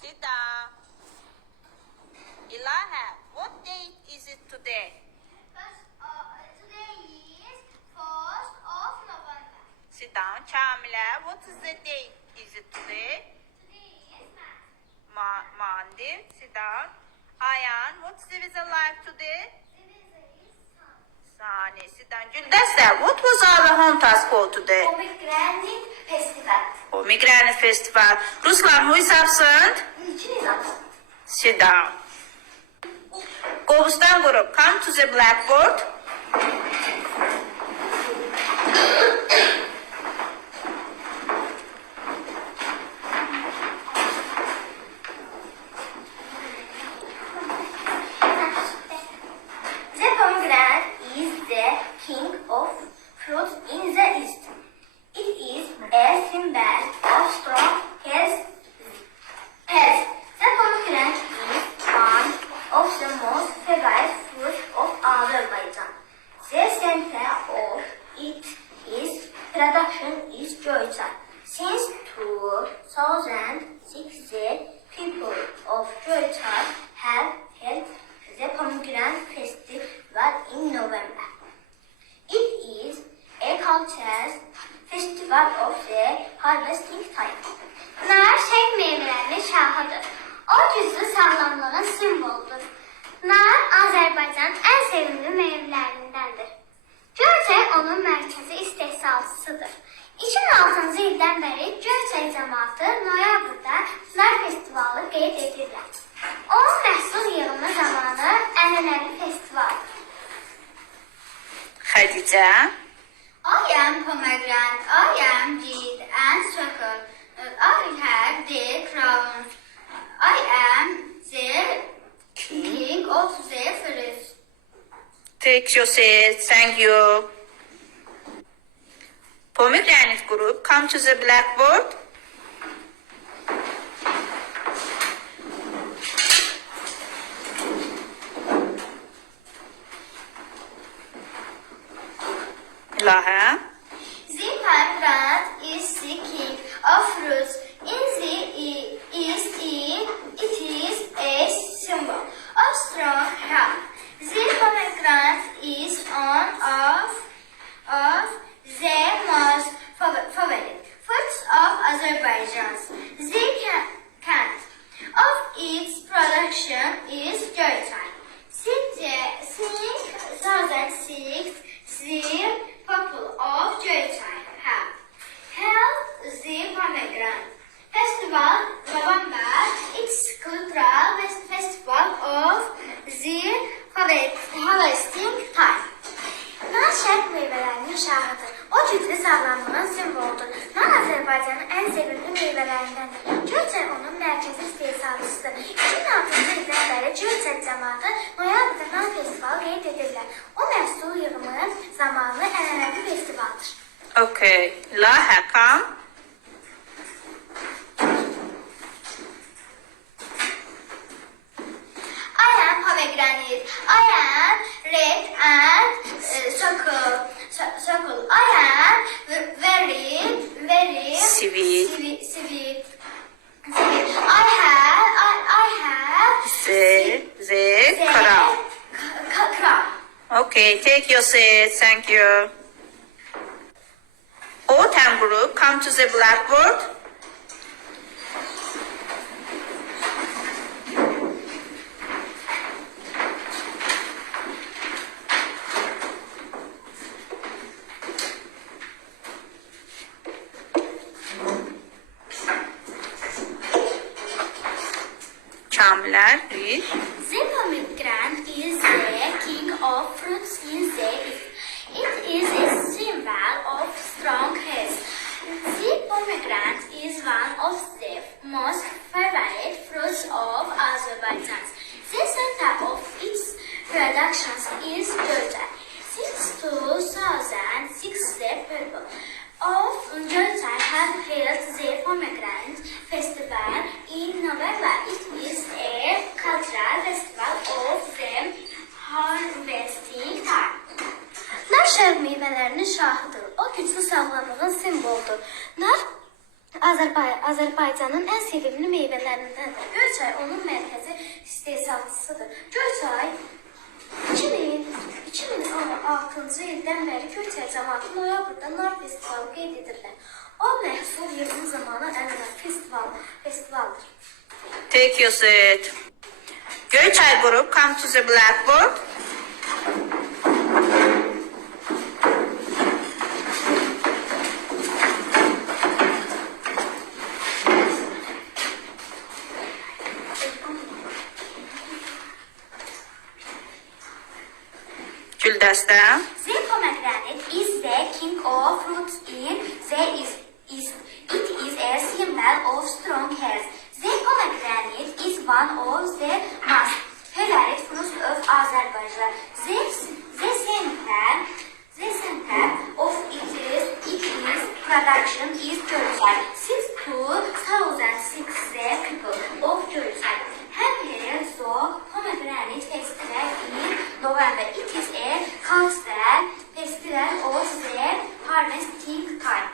Sit down. Ilaha, what date is it today? Today is 1st of November. Sit down. Kamila, what is the date? Is it today? Today is Monday. Monday. Sit down. Ayan, what's the weather like today? The weather is sunny. Sunny. Sit down. Güldester, what was our home task for today? Pomegranate Festival. Pomegranate Festival. Ruslan, who is absent? Niçin is absent? Sit down. Qobustan group, come to the blackboard. The pomegranate is the king of fruits in the East. It is a symbol of strong health. The pomegranate is one of the most favorite fruits of Azerbaijan. The center of its production is Georgia. Since 2006, the people of Georgia have held the Pomegranate Festival in November. It is a cultural festival of the harvesting time. Nar şeker meyvelerinin şahıdır. O güçlü sağlamlığın simvoludur. Nar Azerbaycanın en sevimli meyvelerindendir. Göyçay onun merkezi istehsalçısıdır. 2006 ildən bəri Göyçay cəmaatı noyabrda nar festivalı qeyd edirlər. O məhsul yığımı zamanı ənənəvi festivaldır. Xədicə. I am pomegranate, I am jade and sugar. I have the crown. I am the king of the fruits. Take your seat. Thank you. Pomegranate group, come to the blackboard. Ilaha. The pomegranate is the king of fruits. In the East, it is a symbol of strong health. The pomegranate is one of the most favorite fruits of Azerbaijan. The count of its production is Georgia. Since 2006, the people of Georgia have held the pomegranate festival November. It's cultural festival of the harvesting time. Nar şərq meyvələrinin şahıdır. O güclü sağlamlığın simvoludur. Nar Azərbaycanın ən sevimli meyvələrindəndir. Göyçay onun mərkəzi istehsalçısıdır. 2006 ildən bəri Göyçay cəmaatı noyabrda nar festivalı qeyd edirlər. O məhsul yığımı zamanı ənənəvi festivaldır. Okay. Ilaha, come. I am pomegranate. I am red and circle. I am very sweet. I have The crown. crown. Okay, take your seat. Thank you. Autumn group, come to the blackboard. Kamilər, read. The pomegranate is the king of fruits in the East. It is a symbol of strong health. The pomegranate is one of the most favorite fruits of Azerbaijan. The center of its production is Georgia. Since 2006, the people of Georgia have held the pomegranate festival in November. It is a cultural festival of the harvesting time. Nar şərq meyvələrinin şahıdır. O güclü sağlamlığın simvoludur. Nar Azərbaycanın ən sevimli meyvələrindən. Göyçay onun mərkəzi istehsalçısıdır. Göyçay 2006-cı ildən bəri Göyçay cəmaatı noyabrda nar festivalı qeyd edirlər. O məhsul yığım zamanı ənənə festivaldır. Take your seat. Göyçay Group, come to the blackboard. Güldəstə. The pomegranate is the king of fruits in it is a symbol of strong health. The pomegranate is one of the most favorite fruits of Azerbaijan. The center of its production is Göyçay. 6,006 people of Göyçay have held the pomegranate festival in November. It is a cultural festival of the harvesting time.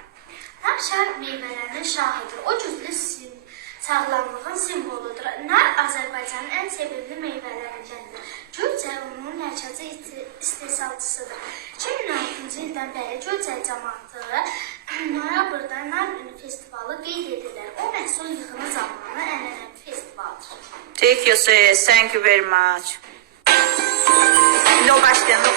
Nar şər meyvələrinin şahidir. O güclü sağlamlığın simvoludur. Nar Azərbaycanın ən sevimli meyvələrindəndir. Göyçay onun mərkəzi istehsalçısıdır. 2006-cı ildən bəri Göyçay cəmaatı noyabrda nar festivalı qeyd edirlər. O məhsul yığımı zamanı ənənəvi festivaldır. Take your seat. Thank you very much. Şimdi o başlayalım.